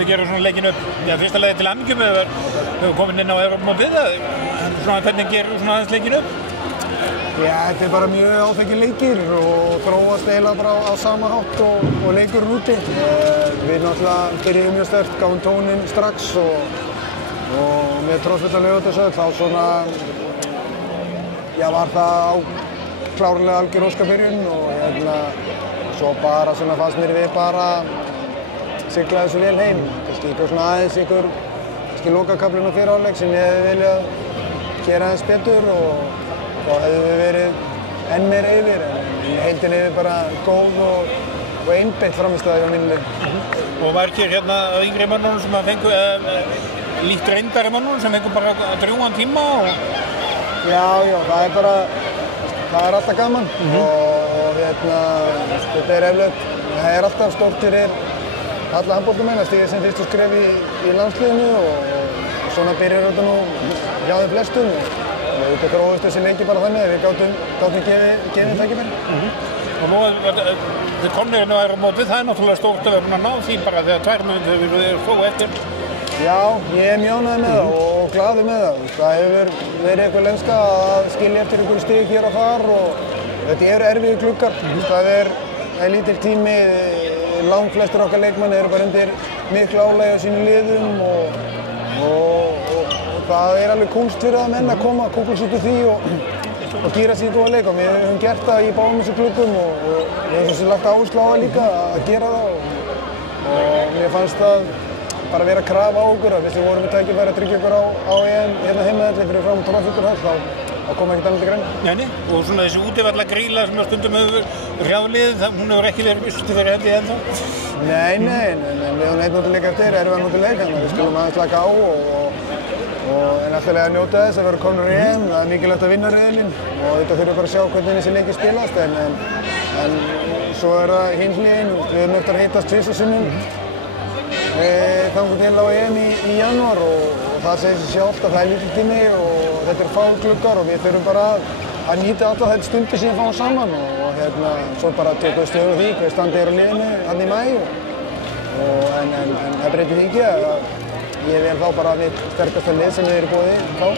hvernig gerur svona leikinn upp? Já, fyrsta lagi til hamingju með að við komin inn á Evrópumótið, svona hvernig gerur svona aðeins leikinn upp? Já, þetta bara mjög áþekkir leikir og þróast eiginlega bara á sama hátt og leikurinn úti. Við náttúrulega byrjuðum mjög sterkt, gáum tóninn strax og með troðfullan Laugardalshöll þá svona, já, var það klárlega algjör óskabyrjun og svo bara svona fannst mér við bara sigla þessu vel heim. Kannski svona aðeins kannski lokakaflinn á fyrri hálfleik sem ég hefði viljað gera aðeins betur og þá hefðum við verið enn meira yfir, en heildin yfir bara góð og einbeitt framistæða hjá mínu lið. Og margir hérna yngri mönnunum sem fengu, lítt reyndari mönnunum sem fengu bara drjúgan tíma og... Já, það er alltaf gaman og þetta er eflaust, það er alltaf stórt fyrir alla handboltamenn að stíga sem fyrstu skref í landsliðinu og svona byrjar þetta nú hjá þeim flestum og þetta gróðist þessi leiki bara þannig að við gátum gefið tækifæri. Og nú þið komnir inn á Evrópumótið, það er náttúrulega stórt að vera búin að ná því bara þegar 2 mínútur við fóðu eftir. Já, ég er mjög ánægður með það og glaður með það. Það hefur verið eitthvað lenska að skilja eftir einhverju stig hér og þar og þetta eru erfiðir gluggar. Það er lítill tími, langflestir okkar leikmenn eru bara undir miklu álagi á sínum liðum og það er alveg kúnst fyrir það menn að koma, kúklast út úr því og gíra sig í góða leik og við höfum gert það í báðum þessu gluggum og við höfum svo lagt áherslu á það líka að gera það og mér fannst það bara vera krafa á okkur að við vorum með tækifæri að tryggja okkur á EM hérna heimavelli fyrir fram Torfajökulshöll þá kom ekkert annað til greina. Nei, og svona þessi útivallargrýla sem stundum hefur hrjáliðið, hún hefur ekki verið vissustu fyrir hendi ennþá? Nei, við höfum eitt náttúruleik eftir, erfiðan náttúruleik, þannig að við skulum aðeins slaka á en alltaf að njóta þess að vera komnir í EM, það er mikilvægt að vinna riðilinn og þetta þurfum bara að sjá hvernig þessi leikir spilast en svo er það hinn hliðin, við höfum eftir að hittast tvisvar sinnum þangað til á EM í janúar og það segir sig sjálft að það er lítill tími og þetta er fáir gluggar og við þurfum bara að nýta alla þetta stundir sem við fáum saman og svo bara tökum við stöðu því hver standi er á liðinu hann í maí en það breytir því ekki að ég vel þá bara við sterkasta lið sem við erum búið þá.